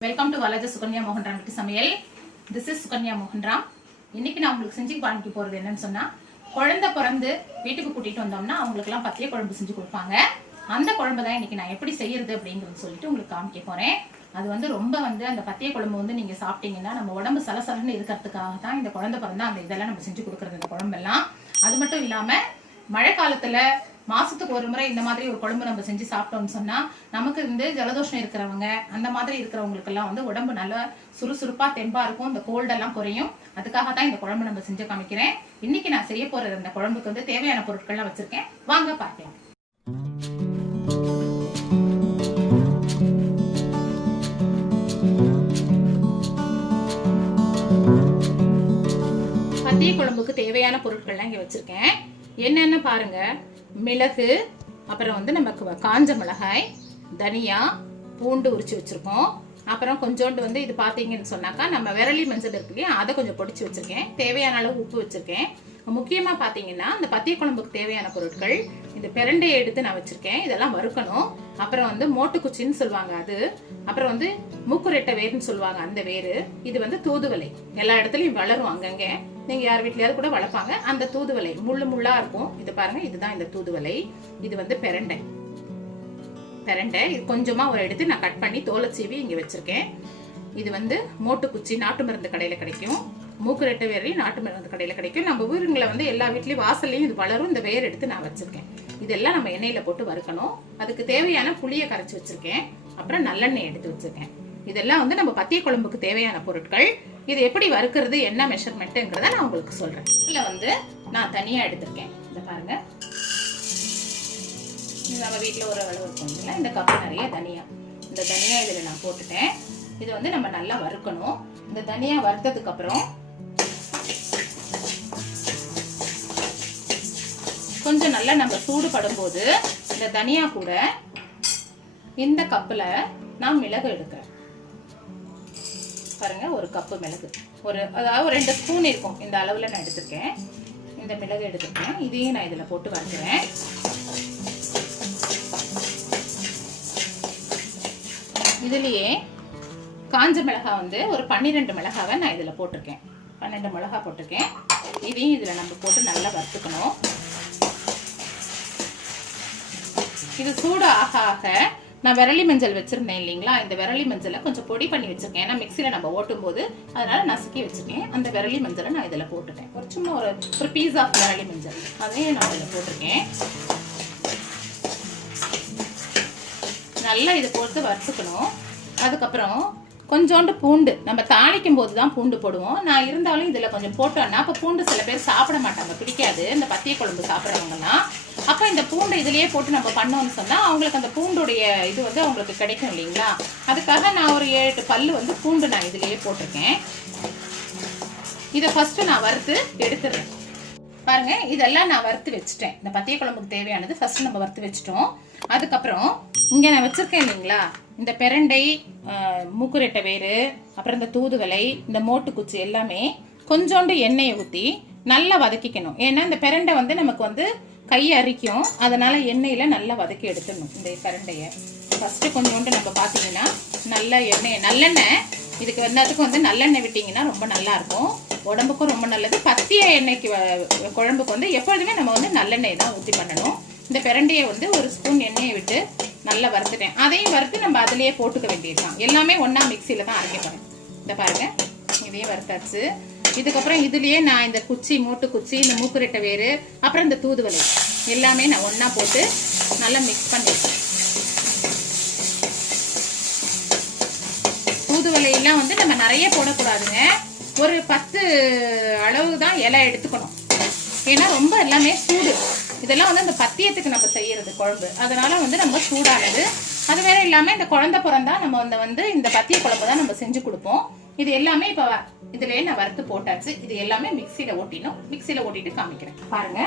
Welcome to Valaja Suganya Mohanram சமையல். This is Suganya Mohanram. இன்னைக்கு நான் உங்களுக்கு செஞ்சு காமிக்க போறது என்னன்னு சொன்னா, குழந்தை பிறந்து வீட்டுக்கு கூட்டிட்டு வந்தோம்னா அவங்களுக்கு எல்லாம் பத்திய குழம்பு செஞ்சு கொடுப்பாங்க. அந்த குழம்பு தான் இன்னைக்கு நான் எப்படி செய்யறது அப்படிங்கறது சொல்லிட்டு உங்களுக்கு காமிக்க போறேன். அது ரொம்ப அந்த பத்திய குழம்பு நீங்க சாப்பிட்டீங்கன்னா நம்ம உடம்பு சலசலன்னு இருக்கிறதுக்காக தான் இந்த குழந்தை பிறந்தா அந்த இதெல்லாம் நம்ம செஞ்சு கொடுக்கறது இந்த குழம்பெல்லாம். அது மட்டும் இல்லாம மழை காலத்துல மாசத்துக்கு ஒரு முறை இந்த மாதிரி ஒரு குழம்பு நம்ம செஞ்சு சாப்பிட்டோம்னு சொன்னா நமக்கு ஜலதோஷம் இருக்கிறவங்க அந்த மாதிரி இருக்கிறவங்களுக்கு எல்லாம் உடம்பு நல்லா சுறுசுறுப்பா தெம்பா இருக்கும். இந்த கோல்ட் எல்லாம் குறையும். அதுக்காக தான் இந்த குழம்பு நம்ம செஞ்சு காமிக்கிறேன். இன்னைக்கு நான் செய்ய போற அந்த குழம்புக்கு தேவையான பொருட்கள்லாம் வச்சிருக்கேன். வாங்க பார்க்கலாம். பத்திய குழம்புக்கு தேவையான பொருட்கள்லாம் இங்க வச்சிருக்கேன். என்னென்ன பாருங்க. மிளகு, அப்புறம் நமக்கு காஞ்ச மிளகாய், தனியா, பூண்டு உரிச்சு வச்சிருக்கோம். அப்புறம் கொஞ்சோண்டு இது பாத்தீங்கன்னு சொன்னாக்கா நம்ம விரலி மஞ்சள் இருக்கு இல்லையா, அதை கொஞ்சம் பொடிச்சு வச்சிருக்கேன். தேவையான அளவு உப்பு வச்சிருக்கேன். முக்கியமா பாத்தீங்கன்னா இந்த பத்திய குழம்புக்கு தேவையான பொருட்கள் இந்த பிரண்டையை எடுத்து நான் வச்சிருக்கேன். இதெல்லாம் வறுக்கணும். அப்புறம் மோட்டுக்குச்சின்னு சொல்லுவாங்க அது. அப்புறம் மூக்குரெட்டை வேர்னு சொல்லுவாங்க அந்த வேறு. இது தூதுவளை. எல்லா இடத்துலயும் வளரும் அங்கங்க. நீங்க யார் வீட்லயாவது கூட வளர்ப்பாங்க. அந்த தூதுவளை முள்ளு முள்ளா இருக்கும். இது பாருங்க, இதுதான் இந்த தூதுவளை. இது பிரண்டை. இது கொஞ்சமா ஒரு எடுத்து நான் கட் பண்ணி தோலை சீவி இங்க வச்சிருக்கேன். இது மோட்டுக்குச்சி நாட்டு மருந்து கடையில கிடைக்கும். மூக்குரெட்டை வேரி நாட்டு மருந்து கடையில கிடைக்கும். நம்ம ஊருங்களை எல்லா வீட்லயும் வாசல்லையும் இது வளரும். இந்த வேர் எடுத்து நான் வச்சிருக்கேன். இதெல்லாம் நம்ம எண்ணெயில போட்டு வறுக்கணும். அதுக்கு தேவையான புளியை கரைச்சி வச்சிருக்கேன். அப்புறம் நல்லெண்ணெய் எடுத்து வச்சிருக்கேன். இதெல்லாம் நம்ம பத்திய குழம்புக்கு தேவையான பொருட்கள். இது எப்படி வறுக்கிறது, என்ன மெஷர்மெண்ட்ங்கிறத நான் உங்களுக்கு சொல்றேன். இதுல நான் தனியா எடுத்திருக்கேன். இத பாருங்க, நம்ம வீட்டுல ஒரு அளவு இருக்கும். இந்த கப்பு நிறைய தனியா. இந்த தனியா இதுல நான் போட்டுட்டேன். இது நம்ம நல்லா வறுக்கணும். இந்த தனியா வறுத்ததுக்கு அப்புறம் கொஞ்சம் நல்லா நம்ம சூடு படும்போது இந்த தனியா கூட இந்த கப்புல நான் மிளகு எடுக்கிறேன். பாருங்க, ஒரு கப்பு மிளகு, அதாவது 2 ஸ்பூன் இருக்கும். இந்த அளவுல நான் எடுத்திருக்கேன். இந்த மிளகு எடுத்திருக்கேன். இதையும் நான் இதுல போட்டு வறுக்கிறேன். இதுலயே காஞ்ச மிளகாய் ஒரு 12 மிளகாவை நான் இதுல போட்டிருக்கேன். 12 மிளகாய் போட்டிருக்கேன். இதையும் இதுல நம்ம போட்டு நல்லா வறுத்துக்கணும். இது சூடு ஆக ஆக நான் விரலி மஞ்சள் வச்சிருந்தேன் இல்லைங்களா, இந்த விரலி மஞ்சளை கொஞ்சம் பொடி பண்ணி வச்சிருக்கேன். ஏன்னா மிக்சியில நம்ம ஓட்டும் போது அதனால நசுக்கி வச்சிருக்கேன். அந்த விரலி மஞ்சளை நான் இதுல போட்டுட்டேன். சும்மா ஒரு பீஸ் ஆஃப் விரலி மஞ்சள் அதையும் நான் இதுல போட்டிருக்கேன். நல்லா இதை போட்டு வறுத்துக்கணும். அதுக்கப்புறம் கொஞ்சோண்டு பூண்டு, நம்ம தாளிக்கும் போது தான் பூண்டு போடுவோம். நான் இருந்தாலும் இதுல கொஞ்சம் போட்டோம்னா அப்ப பூண்டு சில பேர் சாப்பிட மாட்டாங்க, பிடிக்காது இந்த பத்திய குழம்பு சாப்பிட்றவங்கலாம். அப்ப இந்த பூண்டை இதுலயே போட்டு நம்ம பண்ணோம்னு சொன்னா அவங்களுக்கு அந்த பூண்டுடைய இது அவங்களுக்கு கிடைக்கும் இல்லைங்களா. அதுக்காக நான் ஒரு 7 பல்லு பூண்டு நான் இதுலயே போட்டிருக்கேன். இதை ஃபர்ஸ்ட் நான் வறுத்து எடுத்துடுறேன். பாருங்க, இதெல்லாம் நான் வறுத்து வச்சுட்டேன். இந்த பத்திய குழம்புக்கு தேவையானது ஃபர்ஸ்ட் நம்ம வறுத்து வச்சுட்டோம். அதுக்கப்புறம் இங்க நான் வச்சிருக்கேன் இல்லைங்களா, இந்த பிரண்டை, மூக்குரெட்டை வேறு, அப்புறம் இந்த தூதுவளை, இந்த மோட்டுக்குச்சி எல்லாமே கொஞ்சோண்டு எண்ணெயை ஊற்றி நல்லா வதக்கிக்கணும். ஏன்னா இந்த பிரண்டை நமக்கு கையை அரிக்கும். அதனால எண்ணெயில நல்லா வதக்கி எடுத்துடணும். இந்த பிரண்டையை ஃபர்ஸ்ட் கொஞ்சோண்டு நம்ம பார்த்தீங்கன்னா நல்ல நல்லெண்ணெய், இதுக்கு எல்லாத்துக்கும் நல்லெண்ணெய் விட்டீங்கன்னா ரொம்ப நல்லா இருக்கும். உடம்புக்கும் ரொம்ப நல்லது. பத்திய எண்ணெய்க்கு குழம்புக்கு எப்பொழுதுமே நம்ம நல்லெண்ணெய் தான் ஊற்றி பண்ணணும். இந்த பிரண்டையை ஒரு ஸ்பூன் எண்ணெயை விட்டு நல்லா வறுத்துட்டேன். அதையும் வறுத்து நம்ம அதிலேயே போட்டுக்க வேண்டியதுதான். எல்லாமே ஒன்னா மிக்சியில தான் அரைக்க போறேன். இந்த பாருங்க, இதையும் வறுத்தாச்சு. இதுக்கப்புறம் இதுலயே நான் இந்த குச்சி, மூட்டு குச்சி, இந்த மூக்குரெட்டை வேறு, அப்புறம் இந்த தூதுவளை எல்லாமே நான் ஒன்னா போட்டு நல்லா மிக்ஸ் பண்ணிட்டேன். தூதுவளை எல்லாம் நம்ம நிறைய போடக்கூடாதுங்க. ஒரு 10 அளவு தான் இலை எடுத்துக்கணும். ஏன்னா ரொம்ப எல்லாமே சூடு. இதெல்லாம் அந்த பத்தியத்துக்கு நம்ம செய்யறது குழம்பு. அதனால நம்ம சூடானது. அது வேற இல்லாம இந்த குழந்தை பிறந்தா நம்ம இந்த பத்திய குழம்பு தான் நம்ம செஞ்சு கொடுப்போம். இது எல்லாமே இப்ப இதுலயே நான் வறுத்து போட்டாச்சு. இது எல்லாமே மிக்சியில ஓட்டினோம். மிக்சியில ஓட்டிட்டு காமிக்கிறேன். பாருங்க,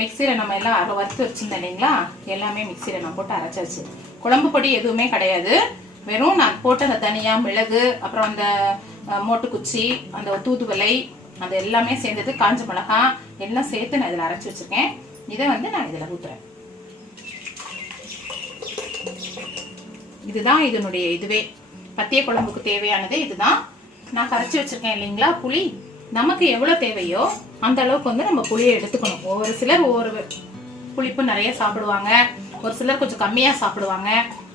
மிக்சியில நம்ம எல்லாம் வறுத்து வச்சிருந்தோம் இல்லைங்களா, எல்லாமே மிக்சியில நான் போட்டு அரைச்சாச்சு. குழம்பு பொடி எதுவுமே கிடையாது. வெறும் நான் போட்ட அந்த தனியா, மிளகு, அப்புறம் அந்த மோட்டுக்குச்சி, அந்த தூதுவளை, அது எல்லாமே சேர்ந்தது, காஞ்ச மிளகாய் எல்லாம் சேர்த்து நான் இதுல அரைச்சு வச்சிருக்கேன். இதை நான் இதுல ஊத்துறேன். இதுதான் இதனுடைய இதுவே. பத்திய குழம்புக்கு தேவையானது இதுதான். நான் கரைச்சி வச்சிருக்கேன் இல்லைங்களா புளி. நமக்கு எவ்வளோ தேவையோ அந்த அளவுக்கு வந்து நம்ம புளியை எடுத்துக்கணும். ஒவ்வொரு சிலர் ஒவ்வொரு புளிப்பு நிறைய சாப்பிடுவாங்க, ஒரு சிலர் கொஞ்சம் கம்மியாக சாப்பிடுவாங்க.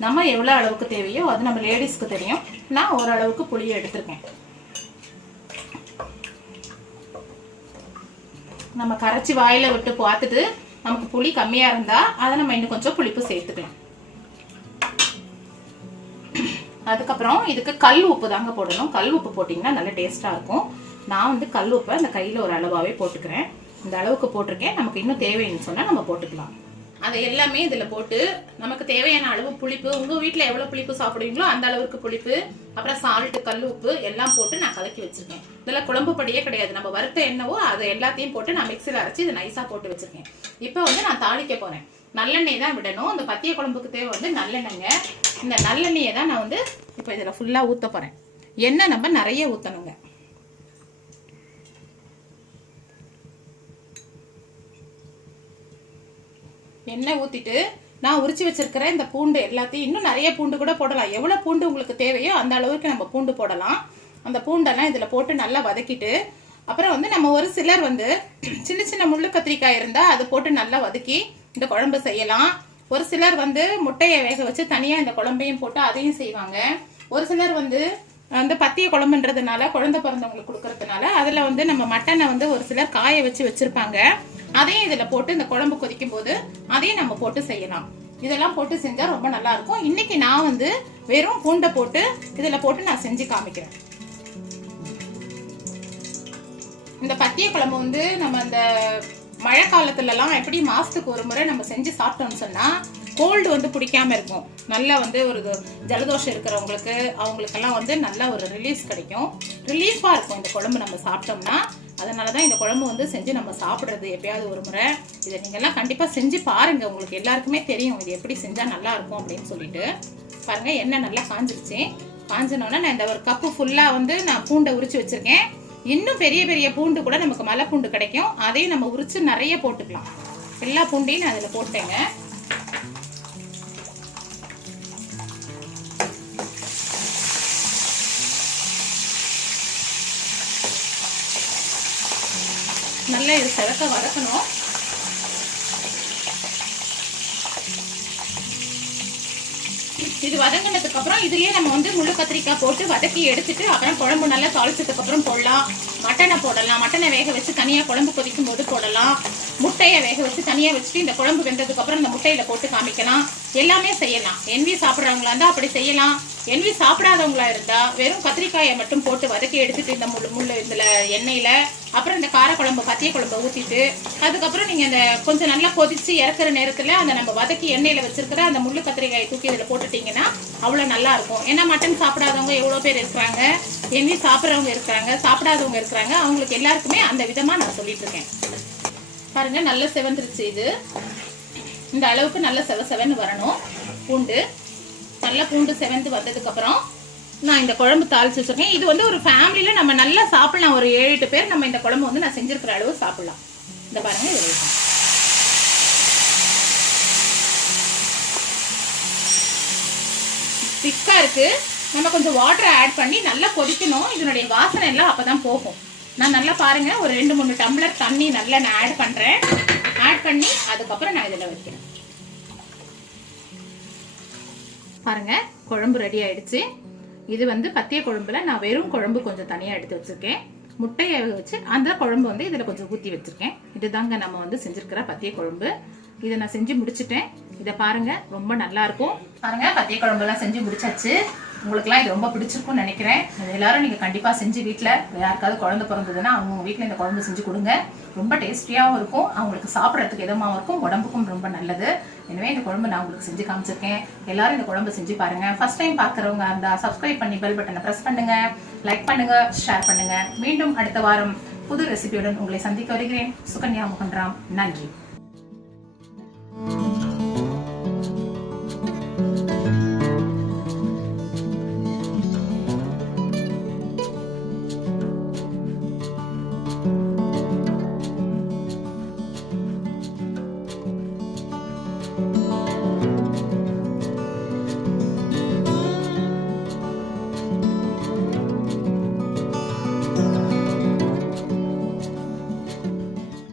நம்ம எவ்வளோ அளவுக்கு தேவையோ அது நம்ம லேடிஸ்க்கு தெரியும். நான் ஓரளவுக்கு புளியை எடுத்திருக்கேன். நம்ம கரைச்சி வாயில விட்டு பார்த்துட்டு நமக்கு புளி கம்மியாக இருந்தால் அதை நம்ம இன்னும் கொஞ்சம் புளிப்பு சேர்த்துக்கலாம். அதுக்கப்புறம் இதுக்கு கல் உப்பு தாங்க போடணும். கல் உப்பு போட்டிங்கன்னா நல்ல டேஸ்ட்டாக இருக்கும். நான் வந்து கல் உப்பை அந்த கையில் ஒரு அளவாகவே போட்டுக்கிறேன். இந்த அளவுக்கு போட்டிருக்கேன். நமக்கு இன்னும் தேவைன்னு சொன்னால் நம்ம போட்டுக்கலாம். அதை எல்லாமே இதில் போட்டு நமக்கு தேவையான அளவு புளிப்பு, உங்கள் வீட்டில் எவ்வளோ புளிப்பு சாப்பிடுவீங்களோ அந்த அளவுக்கு புளிப்பு, அப்புறம் சால்ட்டு, கல் உப்பு எல்லாம் போட்டு நான் கலக்கி வச்சுருக்கேன். இதில் குழம்பு படியே கிடையாது. நம்ம வறுத்த என்னவோ அதை எல்லாத்தையும் போட்டு நான் மிக்சியில் அரைச்சி இதை நைஸாக போட்டு வச்சுருக்கேன். இப்போ வந்து நான் தாளிக்க போகிறேன். நல்லெண்ணெய் தான் விடணும். இந்த பத்திய குழம்புக்கு தேவை வந்து நல்லெண்ணெய்ங்க. இந்த நல்லெண்ணெயை தான் நான் வந்து இப்போ இதில் ஃபுல்லாக ஊற்ற போகிறேன். எண்ணெய் நம்ம நிறைய ஊற்றணுங்க. எண்ணெய் ஊற்றிட்டு நான் உரிச்சு வச்சிருக்கிற இந்த பூண்டு எல்லாத்தையும், இன்னும் நிறைய பூண்டு கூட போடலாம். எவ்வளோ பூண்டு உங்களுக்கு தேவையோ அந்த அளவுக்கு நம்ம பூண்டு போடலாம். அந்த பூண்டெல்லாம் இதில் போட்டு நல்லா வதக்கிட்டு, அப்புறம் வந்து நம்ம ஒரு சிலர் வந்து சின்ன சின்ன முள்ளு கத்திரிக்காய் இருந்தால் அதை போட்டு நல்லா வதக்கி இந்த குழம்பு செய்யலாம். ஒரு சிலர் வந்து முட்டையை வேக வச்சு தனியாக இந்த குழம்பையும் போட்டு அதையும் செய்வாங்க. ஒரு சிலர் வந்து அந்த பத்திய குழம்புன்றதுனால குழந்தை பிறந்தவங்களுக்கு கொடுக்கறதுனால அதில் வந்து நம்ம மட்டனை வந்து ஒரு சிலர் காய வச்சு வச்சுருப்பாங்க. அதையும் இதில் போட்டு இந்த குழம்பு கொதிக்கும் போது அதையும் நம்ம போட்டு செய்யலாம். இதெல்லாம் போட்டு செஞ்சால் ரொம்ப நல்லா இருக்கும். இன்னைக்கு நான் வந்து வெறும் பூண்டை போட்டு இதில் போட்டு நான் செஞ்சு காமிக்கிறேன். இந்த பத்திய குழம்பு வந்து நம்ம இந்த மழை காலத்துலலாம் எப்படி மாசத்துக்கு ஒரு முறை நம்ம செஞ்சு சாப்பிட்டோம்னு சொன்னால் கோல்டு வந்து பிடிக்காம இருக்கும். நல்லா வந்து ஒரு ஜலதோஷம் இருக்கிறவங்களுக்கு அவங்களுக்கெல்லாம் வந்து நல்ல ஒரு ரிலீஃப் கிடைக்கும். ரிலீஃபாக இருக்கும் இந்த குழம்பு நம்ம சாப்பிட்டோம்னா. அதனால தான் இந்த குழம்பு வந்து செஞ்சு நம்ம சாப்பிட்றது எப்பயாவது ஒரு முறை. இதை நீங்கள்லாம் கண்டிப்பாக செஞ்சு பாருங்கள். உங்களுக்கு எல்லாருக்குமே தெரியும் இது எப்படி செஞ்சால் நல்லா இருக்கும் அப்படின்னு சொல்லிட்டு. பாருங்கள், எண்ணெய் நல்லா காஞ்சிருச்சு. காஞ்சினோன்னா நான் இந்த ஒரு கப்பு ஃபுல்லாக வந்து நான் பூண்டை உரிச்சு வச்சுருக்கேன். இன்னும் பெரிய பெரிய பூண்டு கூட நமக்கு மலை பூண்டு கிடைக்கும். அதையும் நம்ம உரிச்சு நிறைய போட்டுக்கலாம். எல்லா பூண்டையும் நான் அதில் போட்டேங்க. நல்லா இது செவக்க வதக்கணும். இது வதங்கினதுக்கு அப்புறம் இதுலயே நம்ம வந்து முள்ளு கத்திரிக்காய் போட்டு வதக்கி எடுத்துட்டு அப்புறம் குழம்பு நல்லா தாளிச்சதுக்கு அப்புறம் போடலாம். மட்டனை போடலாம். மட்டனை வேக வச்சு தனியா குழம்பு கொதிக்கும் போது போடலாம். முட்டையை வேக வச்சு தனியா வச்சுட்டு இந்த குழம்பு வெந்ததுக்கு அப்புறம் இந்த முட்டையில போட்டு காமிக்கலாம். எல்லாமே செய்யலாம். என்வி சாப்பிட்றவங்களா இருந்தா அப்படி செய்யலாம். என்வி சாப்பிடாதவங்களா இருந்தா வெறும் கத்திரிக்காயை மட்டும் போட்டு வதக்கி எடுத்துட்டு இந்த முள்ளு இதுல எண்ணெயில அப்புறம் இந்த காரக்குழம்பு பத்திய குழம்பை ஊற்றிட்டு அதுக்கப்புறம் நீங்கள் இந்த கொஞ்சம் நல்லா கொதிச்சு இறக்குற நேரத்தில் அந்த நம்ம வதக்கி எண்ணெயில் வச்சிருக்கிற அந்த முள்ளு கத்திரிக்காயை தூக்கி இதில் போட்டுட்டிங்கன்னா அவ்வளோ நல்லா இருக்கும். ஏன்னா மட்டன் சாப்பிடாதவங்க எவ்வளோ பேர் இருக்கிறாங்க, எண்ணெய் சாப்பிட்றவங்க இருக்கிறாங்க, சாப்பிடாதவங்க இருக்கிறாங்க. அவங்களுக்கு எல்லாருக்குமே அந்த விதமாக நான் சொல்லிட்டு இருக்கேன். பாருங்க, நல்ல செவந்துருச்சு. இது இந்த அளவுக்கு நல்ல செவன்னு வரணும். பூண்டு நல்ல பூண்டு செவந்து வந்ததுக்கப்புறம் நான் இந்த குழம்பு தாளிச்சு வச்சிருக்கேன். இது வந்து ஒரு ஃபேமிலியில நம்ம நல்லா சாப்பிடலாம். ஒரு 7-8 பேர் நம்ம இந்த குழம்பு வந்து நான் செஞ்சிருக்கிற அளவு சாப்பிடலாம். இந்த பாருங்க, இது திக்கா இருக்கு. நம்ம கொஞ்சம் வாட்டரை ஆட் பண்ணி நல்லா கொதிக்கணும். இதனுடைய வாசனை எல்லாம் அப்பதான் போகும். நான் நல்லா பாருங்க, ஒரு 2-3 டம்ளர் தண்ணி நல்லா நான் ஆட் பண்றேன். ஆட் பண்ணி அதுக்கப்புறம் நான் இதில் வைக்கிறேன். பாருங்க, குழம்பு ரெடி ஆயிடுச்சு. இது வந்து பத்திய குழம்புல நான் வெறும் குழம்பு கொஞ்சம் தனியாக எடுத்து வச்சிருக்கேன். முட்டையை வச்சு அந்த குழம்பு வந்து இதில் கொஞ்சம் ஊற்றி வச்சிருக்கேன். இதுதாங்க நம்ம வந்து செஞ்சிருக்கிற பத்திய குழம்பு. இதை நான் செஞ்சு முடிச்சுட்டேன். இதை பாருங்க, ரொம்ப நல்லா இருக்கும். பாருங்க, பத்திய குழம்புலாம் செஞ்சு முடிச்சாச்சு. உங்களுக்குலாம் இது ரொம்ப பிடிச்சிருக்கும்னு நினைக்கிறேன். எல்லாரும் நீங்கள் கண்டிப்பாக செஞ்சு வீட்டில் யாருக்காவது குழந்தை பிறந்ததுன்னா அவங்க வீட்டில் இந்த குழம்பு செஞ்சு கொடுங்க. ரொம்ப டேஸ்டியாகவும் இருக்கும், அவங்களுக்கு சாப்பிட்றதுக்கு இதமாகவும் இருக்கும், உடம்புக்கும் ரொம்ப நல்லது. எனவே இந்த குழம்பு நான் உங்களுக்கு செஞ்சு காமிச்சிருக்கேன். எல்லாரும் இந்த குழம்பு செஞ்சு பாருங்க. ஃபர்ஸ்ட் டைம் பார்க்குறவங்க இருந்தால் சப்ஸ்கிரைப் பண்ணி பெல் பட்டனை ப்ரெஸ் பண்ணுங்க, லைக் பண்ணுங்க, ஷேர் பண்ணுங்க. மீண்டும் அடுத்த வாரம் புது ரெசிபியுடன் உங்களை சந்திக்க வருகிறேன். சுகன்யா மோகன்ராம். நன்றி.